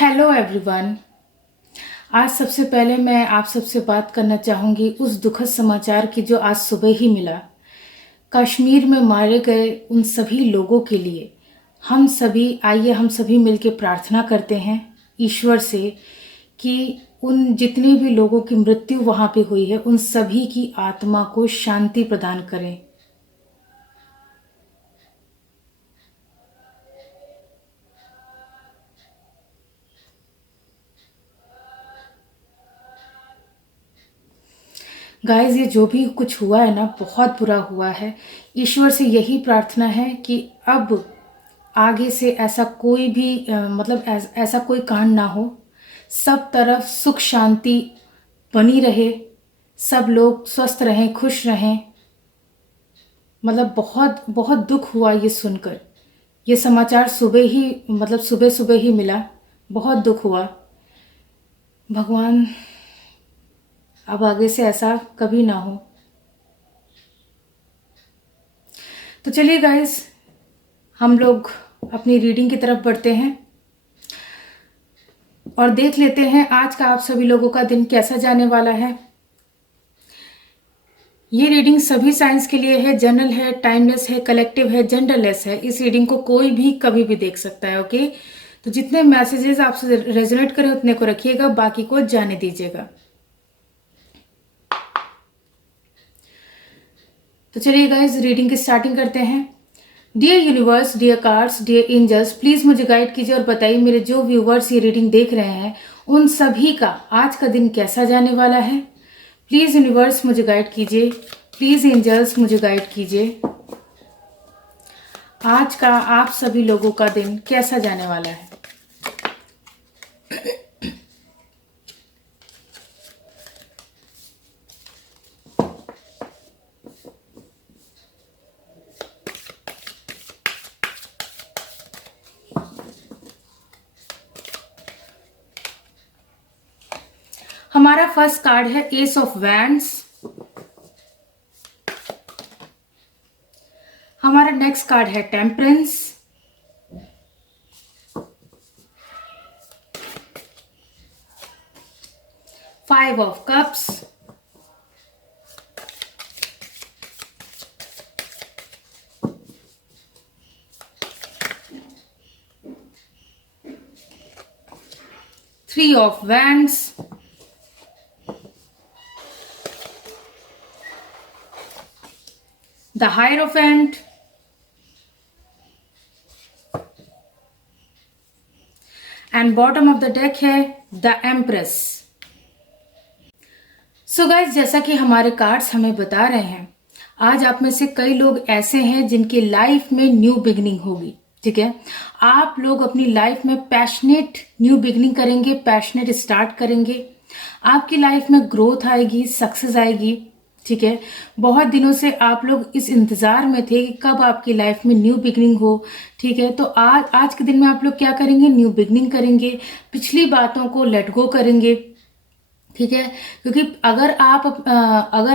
Hello everyone. आज सबसे पहले मैं आप सबसे बात करना चाहूँगी उस दुखद समाचार की जो आज सुबह ही मिला। कश्मीर में मारे गए उन सभी लोगों के लिए हम सभी मिलकर प्रार्थना करते हैं ईश्वर से कि उन जितने भी लोगों की मृत्यु वहाँ पे हुई है उन सभी की आत्मा को शांति प्रदान करें। गाइस, ये जो भी कुछ हुआ है ना, बहुत बुरा हुआ है। ईश्वर से यही प्रार्थना है कि अब आगे से ऐसा कोई भी ऐसा कोई कांड ना हो। सब तरफ सुख शांति बनी रहे, सब लोग स्वस्थ रहें, खुश रहें। बहुत बहुत दुख हुआ ये सुनकर। ये समाचार सुबह सुबह ही मिला। बहुत दुख हुआ। भगवान अब आगे से ऐसा कभी ना हो। तो चलिए गाइस, हम लोग अपनी रीडिंग की तरफ बढ़ते हैं और देख लेते हैं आज का आप सभी लोगों का दिन कैसा जाने वाला है। ये रीडिंग सभी साइंस के लिए है, जनरल है, टाइमलेस है, कलेक्टिव है, जेंडरलेस है। इस रीडिंग को कोई भी कभी भी देख सकता है। ओके, तो जितने मैसेजेस आपसे रेजोनेट करें उतने को रखिएगा, बाकी को जाने दीजिएगा। तो चलिए गाइस, रीडिंग की स्टार्टिंग करते हैं। Dear universe, dear cards, dear angels, please मुझे गाइड कीजिए और बताइए मेरे जो व्यूवर्स ये रीडिंग देख रहे हैं उन सभी का आज का दिन कैसा जाने वाला है। प्लीज यूनिवर्स मुझे गाइड कीजिए, प्लीज एंजल्स मुझे गाइड कीजिए। आज का आप सभी लोगों का दिन कैसा जाने वाला है। हमारा फर्स्ट कार्ड है एस ऑफ वैंड्स। हमारा नेक्स्ट कार्ड है temperance. Five of cups. Three of wands. The Hierophant, and bottom of the deck है The Empress। So guys, जैसा कि हमारे कार्ड्स हमें बता रहे हैं, आज आप में से कई लोग ऐसे हैं जिनकी लाइफ में न्यू बिगनिंग होगी। ठीक है, आप लोग अपनी लाइफ में पैशनेट न्यू बिगनिंग करेंगे, पैशनेट स्टार्ट करेंगे। आपकी लाइफ में ग्रोथ आएगी, सक्सेस आएगी। ठीक है, बहुत दिनों से आप लोग इस इंतजार में थे कि कब आपकी लाइफ में न्यू बिगनिंग हो। ठीक है, तो आज के दिन में आप लोग क्या करेंगे, न्यू बिगनिंग करेंगे, पिछली बातों को लेट गो करेंगे। ठीक है, क्योंकि अगर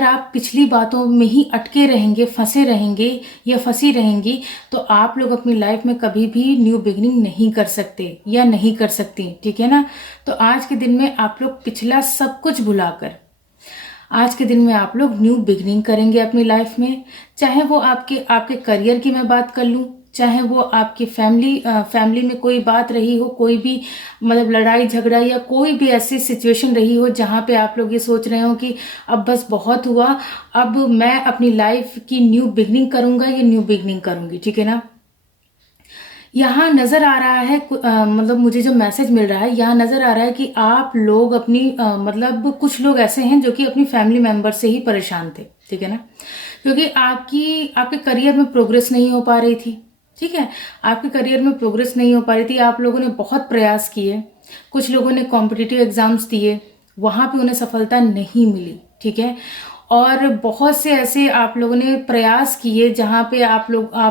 आप पिछली बातों में ही अटके रहेंगे, फंसे रहेंगे या फंसी रहेंगी, तो आप लोग अपनी लाइफ में कभी भी न्यू बिगनिंग नहीं कर सकते या नहीं कर सकती। ठीक है ना, तो आज के दिन में आप लोग पिछला सब कुछ भुलाकर आज के दिन में आप लोग न्यू बिगनिंग करेंगे अपनी लाइफ में। चाहे वो आपके करियर की मैं बात कर लूं, चाहे वो आपकी फैमिली में कोई बात रही हो, कोई भी लड़ाई झगड़ा या कोई भी ऐसी सिचुएशन रही हो जहां पे आप लोग ये सोच रहे हो कि अब बस बहुत हुआ, अब मैं अपनी लाइफ की न्यू बिगनिंग करूंगा या न्यू बिगनिंग करूंगी। ठीक है ना, यहाँ नजर आ रहा है मुझे जो मैसेज मिल रहा है, यहाँ नजर आ रहा है कि आप लोग अपनी कुछ लोग ऐसे हैं जो कि अपनी फैमिली मेंबर से ही परेशान थे। ठीक है ना, क्योंकि आपके करियर में प्रोग्रेस नहीं हो पा रही थी। ठीक है, आपके करियर में प्रोग्रेस नहीं हो पा रही थी। आप लोगों ने बहुत प्रयास किए, कुछ लोगों ने कॉम्पिटिटिव एग्जाम्स दिए, वहां पे उन्हें सफलता नहीं मिली। ठीक है, और बहुत से ऐसे आप लोगों ने प्रयास किए जहां पे आप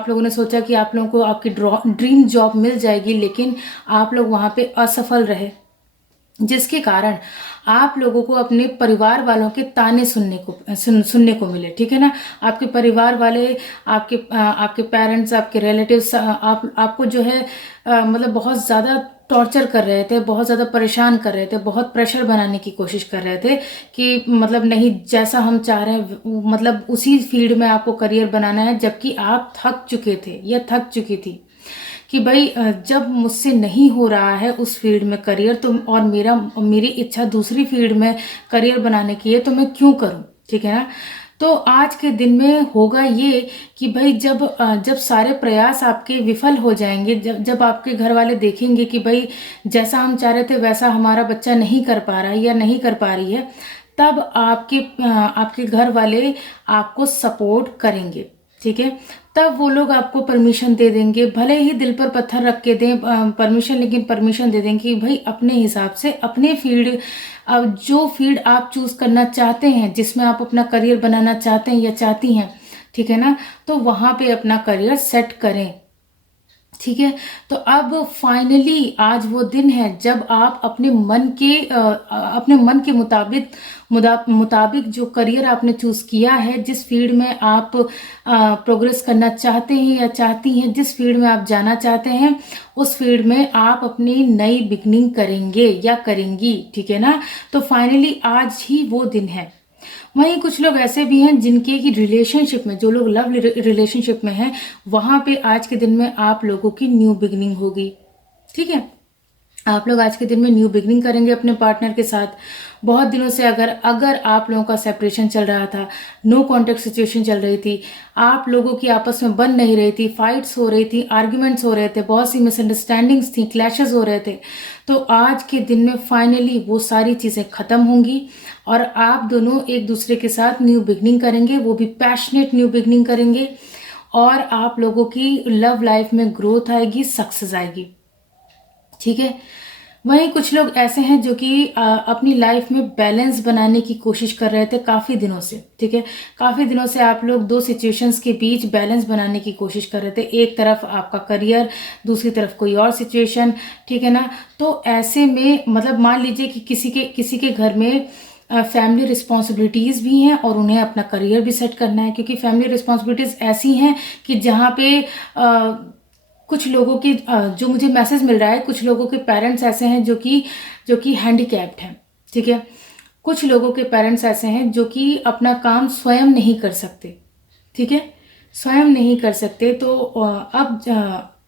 लोगों ने सोचा कि आप लोगों को आपकी ड्रीम जॉब मिल जाएगी, लेकिन आप लोग वहां पे असफल रहे, जिसके कारण आप लोगों को अपने परिवार वालों के ताने सुनने को मिले। ठीक है ना, आपके परिवार वाले, आपके पेरेंट्स, आपके रिलेटिव्स आपको जो है बहुत ज़्यादा टॉर्चर कर रहे थे, बहुत ज़्यादा परेशान कर रहे थे, बहुत प्रेशर बनाने की कोशिश कर रहे थे कि मतलब नहीं, जैसा हम चाह रहे हैं मतलब उसी फील्ड में आपको करियर बनाना है, जबकि आप थक चुके थे या थक चुकी थी कि भाई जब मुझसे नहीं हो रहा है उस फील्ड में करियर, तो और मेरी इच्छा दूसरी फील्ड में करियर बनाने की है, तो मैं क्यों करूं। ठीक है ना। तो आज के दिन में होगा ये कि भाई जब सारे प्रयास आपके विफल हो जाएंगे, जब आपके घर वाले देखेंगे कि भाई जैसा हम चाह रहे थे वैसा हमारा बच्चा नहीं कर पा रहा है या नहीं कर पा रही है, तब आपके घर वाले आपको सपोर्ट करेंगे। ठीक है। तब वो लोग आपको परमिशन दे देंगे, भले ही दिल पर पत्थर रख के दें परमिशन, लेकिन परमिशन दे देंगे कि भाई अपने हिसाब से अपने फील्ड, अब जो फील्ड आप चूज करना चाहते हैं, जिसमें आप अपना करियर बनाना चाहते हैं या चाहती हैं, ठीक है ना, तो वहां पे अपना करियर सेट करें। ठीक है। तो अब फाइनली आज वो दिन है जब आप अपने मन के मुताबिक जो करियर आपने चूज किया है, जिस फील्ड में आप प्रोग्रेस करना चाहते हैं या चाहती हैं, जिस फील्ड में आप जाना चाहते हैं, उस फील्ड में आप अपनी नई बिगनिंग करेंगे या करेंगी। ठीक है ना। तो फाइनली आज ही वो दिन है। वहीं कुछ लोग ऐसे भी हैं जिनके की रिलेशनशिप में, जो लोग लव रिलेशनशिप में हैं, वहां पे आज के दिन में आप लोगों की न्यू बिगनिंग होगी। ठीक है। आप लोग आज के दिन में न्यू बिगनिंग करेंगे अपने पार्टनर के साथ। बहुत दिनों से अगर आप लोगों का सेपरेशन चल रहा था, नो कॉन्टेक्ट सिचुएशन चल रही थी, आप लोगों की आपस में बन नहीं रही थी, फाइट्स हो रही थी, आर्ग्यूमेंट्स हो रहे थे, बहुत सी मिसअंडरस्टैंडिंग्स थी, क्लैशेस हो रहे थे, तो आज के दिन में फाइनली वो सारी चीजें खत्म होंगी और आप दोनों एक दूसरे के साथ न्यू बिगनिंग करेंगे, वो भी पैशनेट न्यू बिगनिंग करेंगे, और आप लोगों की लव लाइफ में ग्रोथ आएगी, सक्सेस आएगी। ठीक है। वहीं कुछ लोग ऐसे हैं जो कि अपनी लाइफ में बैलेंस बनाने की कोशिश कर रहे थे काफी दिनों से। ठीक है। काफी दिनों से आप लोग दो सिचुएशंस के बीच बैलेंस बनाने की कोशिश कर रहे थे, एक तरफ आपका करियर, दूसरी तरफ कोई और सिचुएशन। ठीक है ना। तो ऐसे में मतलब मान लीजिए कि किसी के घर में फैमिली रिस्पॉन्सिबिलिटीज भी हैं और उन्हें अपना करियर भी सेट करना है, क्योंकि फैमिली रिस्पॉन्सिबिलिटीज ऐसी हैं कि जहाँ पे कुछ लोगों की जो मुझे मैसेज मिल रहा है, कुछ लोगों के पेरेंट्स ऐसे हैं जो कि हैंडीकैप्ड हैं। ठीक है। कुछ लोगों के पेरेंट्स ऐसे हैं जो कि अपना काम स्वयं नहीं कर सकते। ठीक है। स्वयं नहीं कर सकते, तो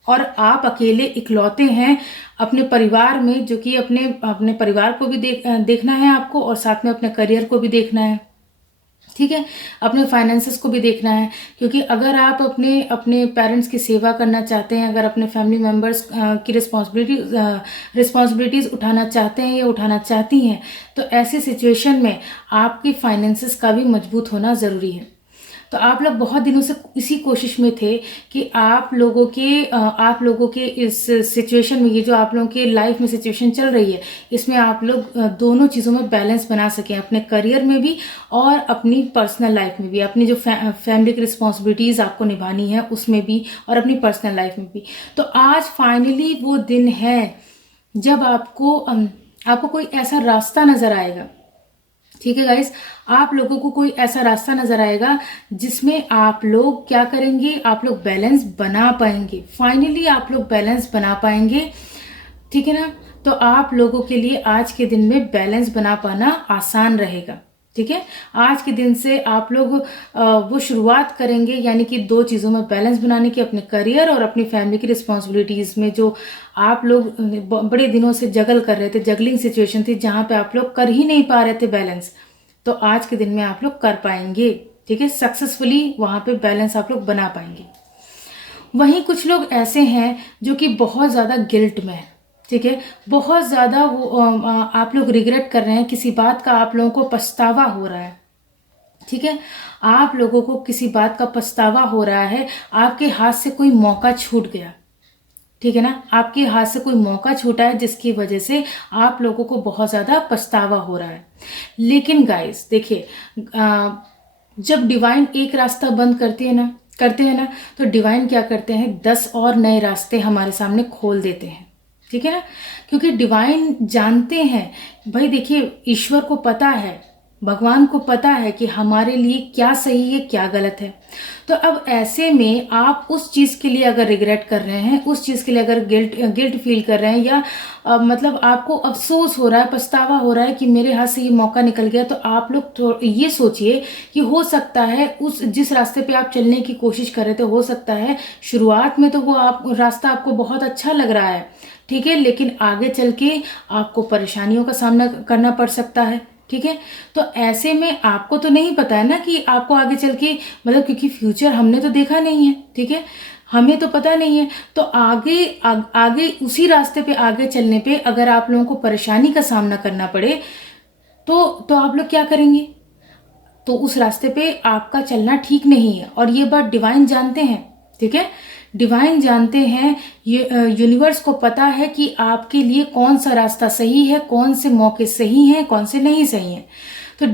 और आप अकेले इकलौते हैं अपने परिवार में, जो कि अपने परिवार को भी देखना है आपको, और साथ में अपने करियर को भी देखना है। ठीक है। अपने फाइनेंसेस को भी देखना है, क्योंकि अगर आप अपने पेरेंट्स की सेवा करना चाहते हैं, अगर अपने फैमिली मेंबर्स की रिस्पॉन्सिबिलिटीज उठाना चाहते हैं या उठाना चाहती हैं, तो ऐसी सिचुएशन में आपकी फाइनेंसेस का भी मजबूत होना ज़रूरी है। तो आप लोग बहुत दिनों से इसी कोशिश में थे कि आप लोगों के इस सिचुएशन में, ये जो आप लोगों के लाइफ में सिचुएशन चल रही है, इसमें आप लोग दोनों चीज़ों में बैलेंस बना सकें, अपने करियर में भी और अपनी पर्सनल लाइफ में भी, अपनी जो फैमिली की रिस्पॉन्सिबिलिटीज़ आपको निभानी है उसमें भी, और अपनी पर्सनल लाइफ में भी। तो आज फाइनली वो दिन है जब आपको कोई ऐसा रास्ता नजर आएगा। ठीक है गाइस, आप लोगों को कोई ऐसा रास्ता नजर आएगा जिसमें आप लोग क्या करेंगे, आप लोग बैलेंस बना पाएंगे। फाइनली आप लोग बैलेंस बना पाएंगे। ठीक है ना। तो आप लोगों के लिए आज के दिन में बैलेंस बना पाना आसान रहेगा। ठीक है। आज के दिन से आप लोग वो शुरुआत करेंगे, यानी कि दो चीज़ों में बैलेंस बनाने की, अपने करियर और अपनी फैमिली की रिस्पॉन्सिबिलिटीज में, जो आप लोग बड़े दिनों से जगल कर रहे थे, जगलिंग सिचुएशन थी जहां पे आप लोग कर ही नहीं पा रहे थे बैलेंस, तो आज के दिन में आप लोग कर पाएंगे। ठीक है। सक्सेसफुली वहां पे बैलेंस आप लोग बना पाएंगे। वहीं कुछ लोग ऐसे हैं जो कि बहुत ज़्यादा गिल्ट में है। ठीक है। बहुत ज़्यादा वो आप लोग रिग्रेट कर रहे हैं, किसी बात का आप लोगों को पछतावा हो रहा है। ठीक है। आप लोगों को किसी बात का पछतावा हो रहा है, आपके हाथ से कोई मौका छूट गया। ठीक है ना। आपके हाथ से कोई मौका छूटा है जिसकी वजह से आप लोगों को बहुत ज़्यादा पछतावा हो रहा है। लेकिन गाइस देखिए, जब डिवाइन एक रास्ता बंद करते हैं ना, तो डिवाइन क्या करते हैं, 10 और नए रास्ते हमारे सामने खोल देते हैं। ठीक है ना। क्योंकि डिवाइन जानते हैं, भाई देखिए ईश्वर को पता है भगवान को पता है कि हमारे लिए क्या सही है क्या गलत है। तो अब ऐसे में आप उस चीज़ के लिए अगर रिग्रेट कर रहे हैं, उस चीज़ के लिए अगर गिल्ट फील कर रहे हैं, या मतलब आपको अफसोस हो रहा है, पछतावा हो रहा है कि मेरे हाथ से ये मौका निकल गया, तो आप लोग ये सोचिए कि हो सकता है उस जिस रास्ते पे आप चलने की कोशिश कर रहे थे, हो सकता है शुरुआत में तो वो रास्ता आपको बहुत अच्छा लग रहा है, ठीक है, लेकिन आगे चल के आपको परेशानियों का सामना करना पड़ सकता है, ठीक है। तो ऐसे में आपको तो नहीं पता है ना कि आपको आगे चल के, मतलब क्योंकि फ्यूचर हमने तो देखा नहीं है, ठीक है, हमें तो पता नहीं है। तो आगे उसी रास्ते पे आगे चलने पे अगर आप लोगों को परेशानी का सामना करना पड़े तो आप लोग क्या करेंगे? तो उस रास्ते पे आपका चलना ठीक नहीं है, और ये बात डिवाइन जानते हैं, ठीक है। डिवाइन जानते हैं, ये यूनिवर्स को पता है कि आपके लिए कौन सा रास्ता सही है, कौन से मौके सही हैं, कौन से नहीं सही हैं। तो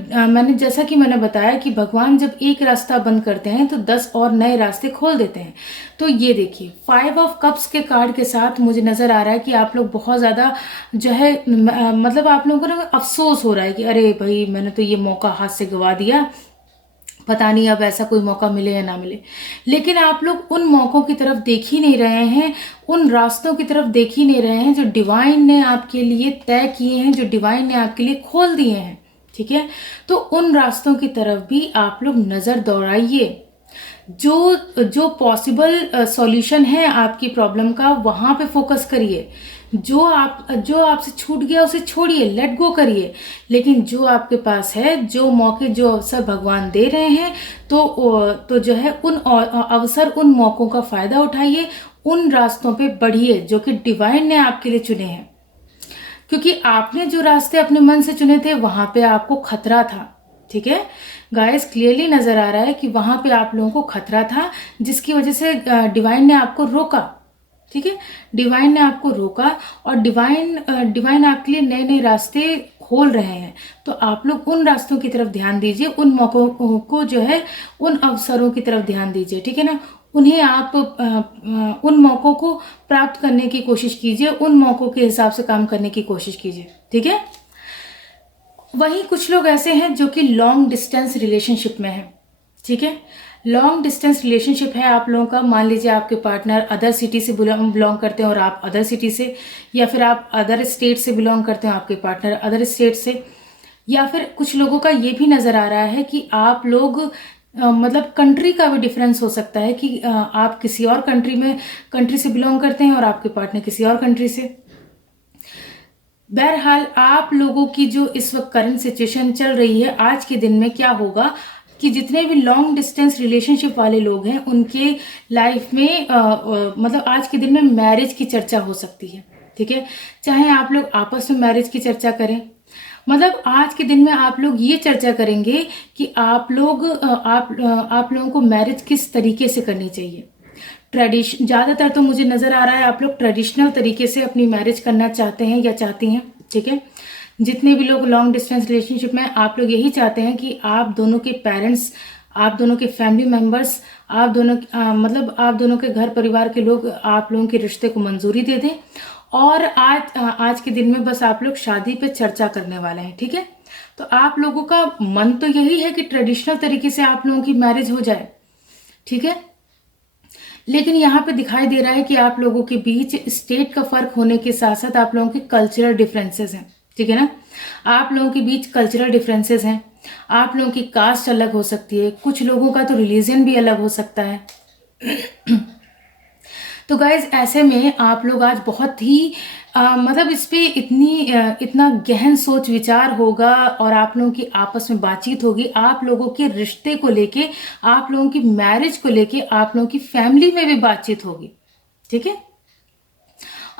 जैसा कि मैंने बताया कि भगवान जब एक रास्ता बंद करते हैं तो 10 और नए रास्ते खोल देते हैं। तो ये देखिए 5 ऑफ कप्स के कार्ड के साथ मुझे नजर आ रहा है कि आप लोग बहुत ज्यादा जो है मतलब आप लोगों को ना अफसोस हो रहा है कि अरे भाई मैंने तो ये मौका हाथ से गवा दिया, पता नहीं अब ऐसा कोई मौका मिले या ना मिले। लेकिन आप लोग उन मौकों की तरफ देख ही नहीं रहे हैं, उन रास्तों की तरफ देख ही नहीं रहे हैं जो डिवाइन ने आपके लिए तय किए हैं, जो डिवाइन ने आपके लिए खोल दिए हैं, ठीक है। तो उन रास्तों की तरफ भी आप लोग नजर दौड़ाइए। जो पॉसिबल सॉल्यूशन है आपकी प्रॉब्लम का, वहां पे फोकस करिए। जो आपसे छूट गया उसे छोड़िए, लेट गो करिए। लेकिन जो आपके पास है, जो मौके, जो अवसर भगवान दे रहे हैं, तो जो है उन अवसर, उन मौकों का फायदा उठाइए, उन रास्तों पे बढ़िए जो कि डिवाइन ने आपके लिए चुने हैं। क्योंकि आपने जो रास्ते अपने मन से चुने थे वहां पे आपको खतरा था, ठीक है गाइस, क्लियरली नजर आ रहा है कि वहां पे आप लोगों को खतरा था, जिसकी वजह से डिवाइन ने आपको रोका, ठीक है। डिवाइन ने आपको रोका, और डिवाइन आपके लिए नए नए रास्ते खोल रहे हैं। तो आप लोग उन रास्तों की तरफ ध्यान दीजिए, उन मौकों को जो है, उन अवसरों की तरफ ध्यान दीजिए, ठीक है ना। उन्हें आप उन मौकों को प्राप्त करने की कोशिश कीजिए, उन मौकों के हिसाब से काम करने की कोशिश कीजिए, ठीक है। वहीं कुछ लोग ऐसे हैं जो कि लॉन्ग डिस्टेंस रिलेशनशिप में है, ठीक है। लॉन्ग डिस्टेंस रिलेशनशिप है आप लोगों का, मान लीजिए आपके पार्टनर अदर सिटी से बिलोंग करते हैं और आप अदर सिटी से, या फिर आप अदर स्टेट से बिलोंग करते हैं, आपके पार्टनर अदर स्टेट से, या फिर कुछ लोगों का ये भी नजर आ रहा है कि आप लोग मतलब कंट्री का भी डिफरेंस हो सकता है कि आप किसी और कंट्री से बिलोंग करते हैं और आपके पार्टनर किसी और कंट्री से। बहरहाल आप लोगों की जो इस वक्त करंट सिचुएशन चल रही है, आज के दिन में क्या होगा कि जितने भी लॉन्ग डिस्टेंस रिलेशनशिप वाले लोग हैं उनके लाइफ में मतलब आज के दिन में मैरिज की चर्चा हो सकती है, ठीक है। चाहे आप लोग आपस में मैरिज की चर्चा करें, मतलब आज के दिन में आप लोग ये चर्चा करेंगे कि आप लोगों को मैरिज किस तरीके से करनी चाहिए। ज्यादातर तो मुझे नजर आ रहा है आप लोग ट्रेडिशनल तरीके से अपनी मैरिज करना चाहते हैं या चाहती हैं, ठीक है। जितने भी लोग लॉन्ग डिस्टेंस रिलेशनशिप में, आप लोग यही चाहते हैं कि आप दोनों के पेरेंट्स, आप दोनों के फैमिली मेंबर्स, आप दोनों मतलब आप दोनों के घर परिवार के लोग आप लोगों के रिश्ते को मंजूरी दे दें, और आज के दिन में बस आप लोग शादी पे चर्चा करने वाले हैं, ठीक है। तो आप लोगों का मन तो यही है कि ट्रेडिशनल तरीके से आप लोगों की मैरिज हो जाए, ठीक है। लेकिन यहाँ पे दिखाई दे रहा है कि आप लोगों के बीच स्टेट का फर्क होने के साथ साथ आप लोगों के कल्चरल डिफरेंसेस हैं, ठीक है ना। आप लोगों के बीच कल्चरल डिफरेंसेस हैं, आप लोगों की कास्ट अलग हो सकती है, कुछ लोगों का तो रिलीजन भी अलग हो सकता है। तो गाइज ऐसे में आप लोग आज बहुत ही मतलब इस पे इतना गहन सोच विचार होगा, और आप लोगों की आपस में बातचीत होगी, आप लोगों के रिश्ते को लेके, आप लोगों की मैरिज को लेके, आप लोगों की फैमिली में भी बातचीत होगी, ठीक है।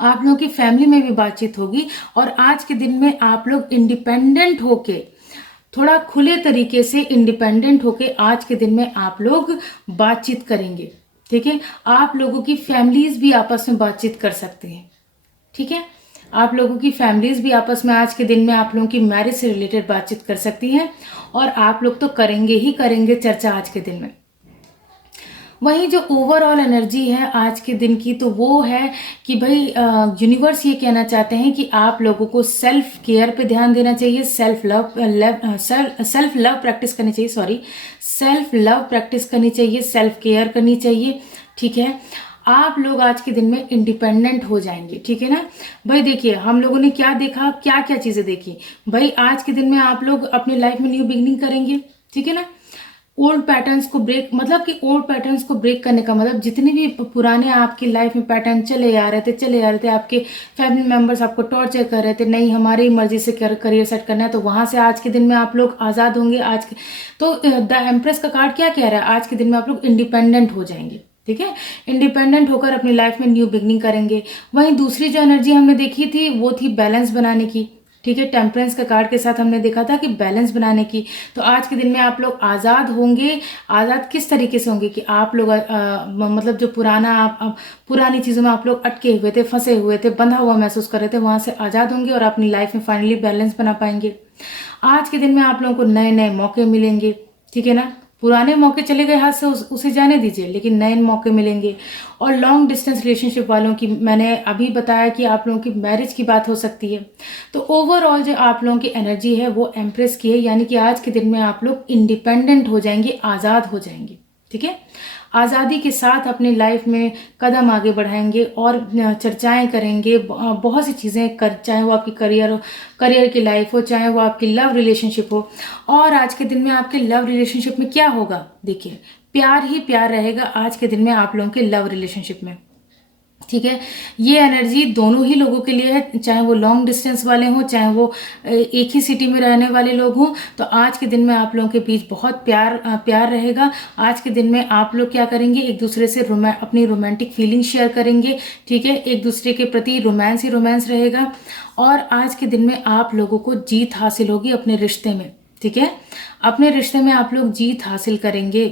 आप लोगों की फैमिली में भी बातचीत होगी, और आज के दिन में आप लोग इंडिपेंडेंट होके, थोड़ा खुले तरीके से इंडिपेंडेंट होके आज के दिन में आप लोग बातचीत करेंगे, ठीक है। आप लोगों की फैमिलीज भी आपस में बातचीत कर सकते हैं, ठीक है। आप लोगों की फैमिलीज भी आपस में आज के दिन में आप लोगों की मैरिज से रिलेटेड बातचीत कर सकती हैं, और आप लोग तो करेंगे ही करेंगे चर्चा आज के दिन में। वहीं जो ओवरऑल एनर्जी है आज के दिन की, तो वो है कि भाई यूनिवर्स ये कहना चाहते हैं कि आप लोगों को सेल्फ केयर पे ध्यान देना चाहिए, सेल्फ लव प्रैक्टिस करनी चाहिए, सेल्फ लव प्रैक्टिस करनी चाहिए, सेल्फ केयर करनी चाहिए। ठीक है, आप लोग आज के दिन में इंडिपेंडेंट हो जाएंगे। ठीक है ना भाई। देखिए हम लोगों ने क्या देखा, क्या क्या चीजें देखी भाई। आज के दिन में आप लोग अपनी लाइफ में न्यू बिगनिंग करेंगे। ठीक है ना, ओल्ड पैटर्न्स को ब्रेक, मतलब कि ओल्ड पैटर्न्स को ब्रेक करने का मतलब जितने भी पुराने आपकी लाइफ में पैटर्न चले आ रहे थे, आपके फैमिली मेंबर्स आपको टॉर्चर कर रहे थे, नहीं हमारी मर्जी से करियर सेट करना है, तो वहां से आज के दिन में आप लोग आजाद होंगे। तो द एम्प्रेस का कार्ड क्या कह रहा है, आज के दिन में आप लोग इंडिपेंडेंट हो जाएंगे। ठीक है, इंडिपेंडेंट होकर अपनी लाइफ में न्यू बिगनिंग करेंगे। वहीं दूसरी जो एनर्जी हमने देखी थी वो थी बैलेंस बनाने की। ठीक है, टेम्परेंस का कार्ड के साथ हमने देखा था कि बैलेंस बनाने की। तो आज के दिन में आप लोग आज़ाद होंगे। आज़ाद किस तरीके से होंगे कि आप लोग मतलब जो पुरानी चीज़ों में आप लोग अटके हुए थे, फंसे हुए थे, बंधा हुआ महसूस कर रहे थे, वहां से आज़ाद होंगे और अपनी लाइफ में फाइनली बैलेंस बना पाएंगे। आज के दिन में आप लोगों को नए नए मौके मिलेंगे। ठीक है ना, पुराने मौके चले गए हाथ से, उसे जाने दीजिए, लेकिन नए मौके मिलेंगे। और लॉन्ग डिस्टेंस रिलेशनशिप वालों की मैंने अभी बताया कि आप लोगों की मैरिज की बात हो सकती है। तो ओवरऑल जो आप लोगों की एनर्जी है वो एम्प्रेस की है, यानी कि आज के दिन में आप लोग इंडिपेंडेंट हो जाएंगे, आज़ाद हो जाएंगे। ठीक है, आज़ादी के साथ अपनी लाइफ में कदम आगे बढ़ाएंगे और चर्चाएं करेंगे, बहुत सी चीज़ें चाहे वो आपकी करियर की लाइफ हो, चाहे वो आपकी लव रिलेशनशिप हो। और आज के दिन में आपके लव रिलेशनशिप में क्या होगा, देखिए प्यार ही प्यार रहेगा आज के दिन में आप लोगों के लव रिलेशनशिप में। ठीक है, ये एनर्जी दोनों ही लोगों के लिए है, चाहे वो लॉन्ग डिस्टेंस वाले हों, चाहे वो एक ही सिटी में रहने वाले लोग हों। तो आज के दिन में आप लोगों के बीच बहुत प्यार रहेगा। आज के दिन में आप लोग क्या करेंगे, एक दूसरे से अपनी रोमांटिक फीलिंग शेयर करेंगे। ठीक है, एक दूसरे के प्रति रोमांस ही रोमांस रहेगा। और आज के दिन में आप लोगों को जीत हासिल होगी अपने रिश्ते में। ठीक है, अपने रिश्ते में आप लोग जीत हासिल करेंगे।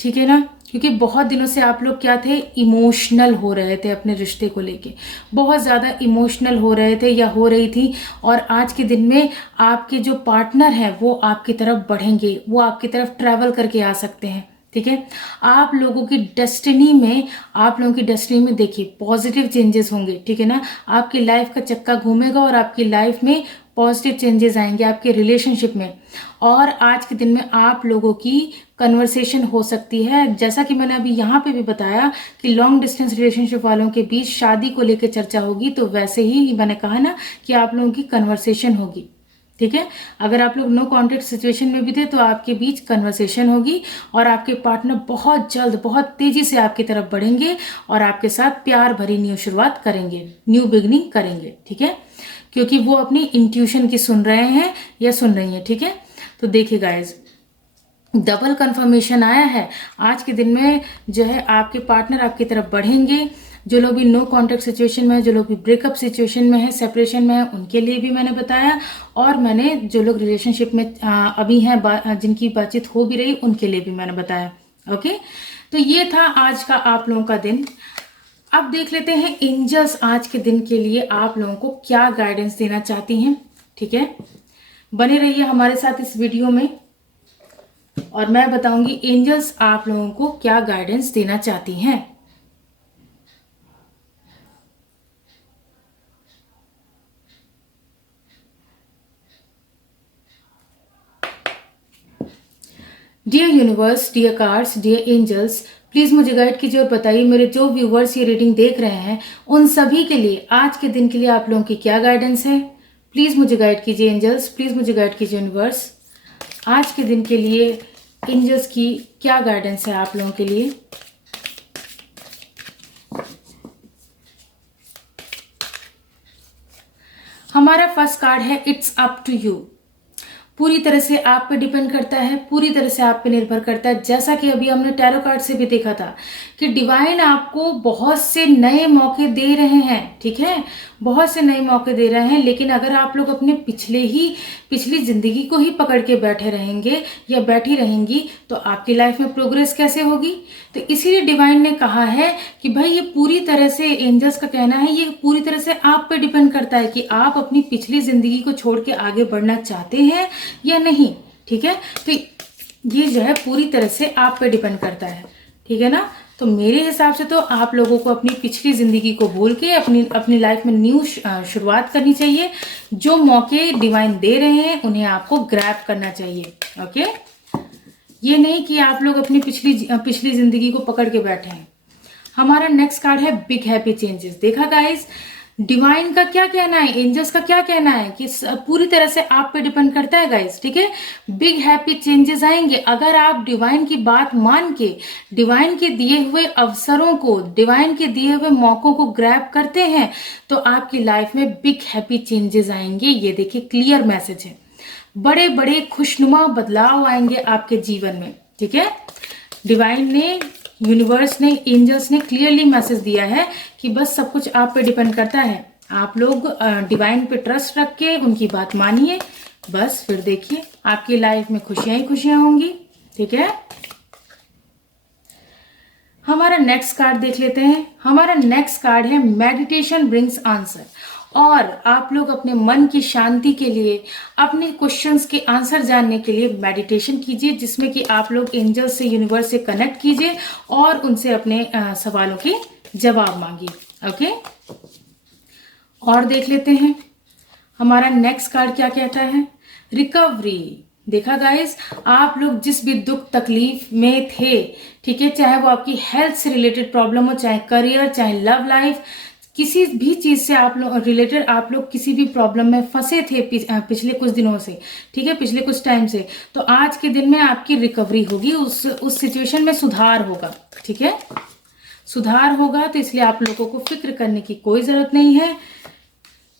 ठीक है ना, क्योंकि बहुत दिनों से आप लोग क्या थे, इमोशनल हो रहे थे अपने रिश्ते को लेके, बहुत ज़्यादा इमोशनल हो रहे थे या हो रही थी। और आज के दिन में आपके जो पार्टनर हैं वो आपकी तरफ बढ़ेंगे, वो आपकी तरफ ट्रैवल करके आ सकते हैं। ठीक है, आप लोगों की डेस्टिनी में देखिए पॉजिटिव चेंजेस होंगे। ठीक है ना, आपकी लाइफ का चक्का घूमेगा और आपकी लाइफ में पॉजिटिव चेंजेस आएंगे आपके रिलेशनशिप में। और आज के दिन में आप लोगों की कन्वर्सेशन हो सकती है, जैसा कि मैंने अभी यहाँ पे भी बताया कि लॉन्ग डिस्टेंस रिलेशनशिप वालों के बीच शादी को लेकर चर्चा होगी, तो वैसे ही मैंने कहा ना कि आप लोगों की कन्वर्सेशन होगी। ठीक है, अगर आप लोग नो कॉन्टेक्ट सिचुएशन में भी थे तो आपके बीच कन्वर्सेशन होगी और आपके पार्टनर बहुत जल्द, बहुत तेजी से आपकी तरफ बढ़ेंगे और आपके साथ प्यार भरी न्यू शुरुआत करेंगे, न्यू बिगनिंग करेंगे। ठीक है, क्योंकि वो अपनी इंट्यूशन की सुन रहे हैं या सुन रही हैं। ठीक है, तो देखिए गाइज, डबल कंफर्मेशन आया है। आज के दिन में जो है आपके पार्टनर आपकी तरफ बढ़ेंगे। जो लोग भी नो कॉन्टेक्ट सिचुएशन में है, जो लोग भी ब्रेकअप सिचुएशन में है, सेपरेशन में है, उनके लिए भी मैंने बताया। और मैंने जो लोग रिलेशनशिप में अभी हैं, जिनकी बातचीत हो भी रही, उनके लिए भी मैंने बताया। ओके, तो ये था आज का आप लोगों का दिन। अब देख लेते हैं एंजल्स आज के दिन के लिए आप लोगों को क्या गाइडेंस देना चाहती हैं। ठीक है, बने रहिए हमारे साथ इस वीडियो में और मैं बताऊंगी एंजल्स आप लोगों को क्या गाइडेंस देना चाहती हैं। Dear universe, dear cards, dear angels, please मुझे गाइड कीजिए और बताइए मेरे जो व्यूवर्स ये रीडिंग देख रहे हैं उन सभी के लिए आज के दिन के लिए आप लोगों की क्या गाइडेंस है। प्लीज मुझे गाइड कीजिए एंजल्स, प्लीज मुझे गाइड कीजिए यूनिवर्स, आज के दिन के लिए एंजल्स की क्या गाइडेंस है आप लोगों के लिए। हमारा फर्स्ट कार्ड है इट्स अप टू यू। पूरी तरह से आप पे डिपेंड करता है, पूरी तरह से आप पे निर्भर करता है। जैसा कि अभी हमने टैरो कार्ड से भी देखा था कि डिवाइन आपको बहुत से नए मौके दे रहे हैं। ठीक है, बहुत से नए मौके दे रहे हैं, लेकिन अगर आप लोग अपने पिछली जिंदगी को ही पकड़ के बैठे रहेंगे या बैठी रहेंगी तो आपकी लाइफ में प्रोग्रेस कैसे होगी। तो इसीलिए डिवाइन ने कहा है कि भाई ये पूरी तरह से, एंजल्स का कहना है, ये पूरी तरह से आप पे डिपेंड करता है कि आप अपनी पिछली जिंदगी को छोड़ के आगे बढ़ना चाहते हैं या नहीं। ठीक है, तो ये जो है पूरी तरह से आप पे डिपेंड करता है। ठीक है ना। तो मेरे हिसाब से तो आप लोगों को अपनी पिछली जिंदगी को भूल के अपनी लाइफ में न्यू शुरुआत करनी चाहिए। जो मौके डिवाइन दे रहे हैं उन्हें आपको ग्रैब करना चाहिए। ओके, ये नहीं कि आप लोग अपनी पिछली जिंदगी को पकड़ के बैठे हैं। हमारा नेक्स्ट कार्ड है बिग हैप्पी चेंजेस। देखा गाइस, डिवाइन का क्या कहना है, एंजल्स का क्या कहना है कि पूरी तरह से आप पे डिपेंड करता है गाइस। ठीक है, बिग हैप्पी चेंजेस आएंगे अगर आप डिवाइन की बात मान के डिवाइन के दिए हुए अवसरों को, डिवाइन के दिए हुए मौकों को ग्रैब करते हैं तो आपकी लाइफ में बिग हैप्पी चेंजेस आएंगे। ये देखिए क्लियर मैसेज है, बड़े बड़े खुशनुमा बदलाव आएंगे आपके जीवन में। ठीक है, डिवाइन ने, यूनिवर्स ने, एंजल्स ने क्लियरली मैसेज दिया है कि बस सब कुछ आप पे डिपेंड करता है। आप लोग डिवाइन पे ट्रस्ट रख के उनकी बात मानिए, बस फिर देखिए आपकी लाइफ में खुशियां ही खुशियां होंगी। ठीक है, हमारा नेक्स्ट कार्ड देख लेते हैं। हमारा नेक्स्ट कार्ड है मेडिटेशन ब्रिंग्स आंसर। और आप लोग अपने मन की शांति के लिए, अपने क्वेश्चंस के आंसर जानने के लिए मेडिटेशन कीजिए, जिसमें कि आप लोग एंजल से, यूनिवर्स से कनेक्ट कीजिए और उनसे अपने सवालों के जवाब मांगिए। ओके, और देख लेते हैं हमारा नेक्स्ट कार्ड क्या कहता है, रिकवरी। देखा गाइस, आप लोग जिस भी दुख तकलीफ में थे, ठीक है, चाहे वो आपकी हेल्थ से रिलेटेड प्रॉब्लम हो, चाहे करियर, चाहे लव लाइफ, किसी भी चीज से आप लोग रिलेटेड, आप लोग किसी भी प्रॉब्लम में फंसे थे पिछले कुछ दिनों से, ठीक है, पिछले कुछ टाइम से, तो आज के दिन में आपकी रिकवरी होगी, उस सिचुएशन में सुधार होगा। ठीक है, सुधार होगा, तो इसलिए आप लोगों को फिक्र करने की कोई जरूरत नहीं है,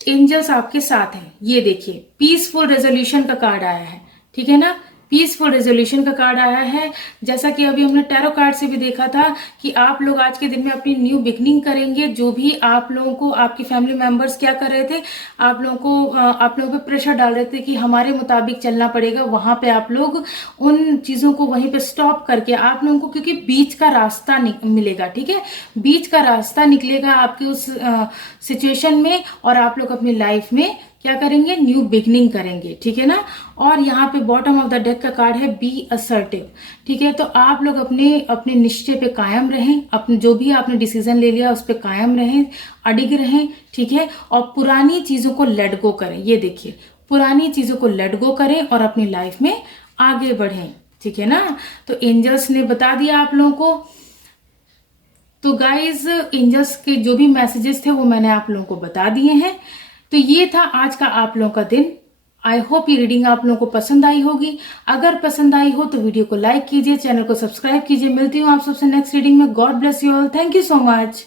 एंजल्स आपके साथ हैं। ये देखिए पीसफुल रेजोल्यूशन का कार्ड आया है। ठीक है ना, पीसफुल रेजोल्यूशन का कार्ड आया है। जैसा कि अभी हमने टैरो कार्ड से भी देखा था कि आप लोग आज के दिन में अपनी न्यू बिगनिंग करेंगे। जो भी आप लोगों को आपकी फैमिली मेंबर्स क्या कर रहे थे, आप लोगों पे प्रेशर डाल रहे थे कि हमारे मुताबिक चलना पड़ेगा, वहां पे आप लोग उन चीजों को वहीं पे स्टॉप करके आप लोगों को, क्योंकि बीच का रास्ता मिलेगा। ठीक है, बीच का रास्ता निकलेगा आपके उस सिचुएशन में, और आप लोग अपनी लाइफ में क्या करेंगे, न्यू बिगनिंग करेंगे। ठीक है ना, और यहाँ पे बॉटम ऑफ द डेक का कार्ड है बी असर्टिव। ठीक है, तो आप लोग अपने निश्चय पे कायम रहें, अपने जो भी आपने डिसीजन ले लिया उस पे कायम रहें, अडिग रहें। ठीक है, और पुरानी चीजों को लेट गो करें। ये देखिए, पुरानी चीजों को लेट गो करें और अपनी लाइफ में आगे बढ़ें। ठीक है ना, तो एंजल्स ने बता दिया आप लोगों को। तो गाइज, एंजल्स के जो भी मैसेजेस थे वो मैंने आप लोगों को बता दिए हैं। तो ये था आज का आप लोगों का दिन। आई होप ये रीडिंग आप लोगों को पसंद आई होगी। अगर पसंद आई हो तो वीडियो को लाइक कीजिए, चैनल को सब्सक्राइब कीजिए। मिलती हूँ आप सबसे नेक्स्ट रीडिंग में। God bless you all. Thank you so much.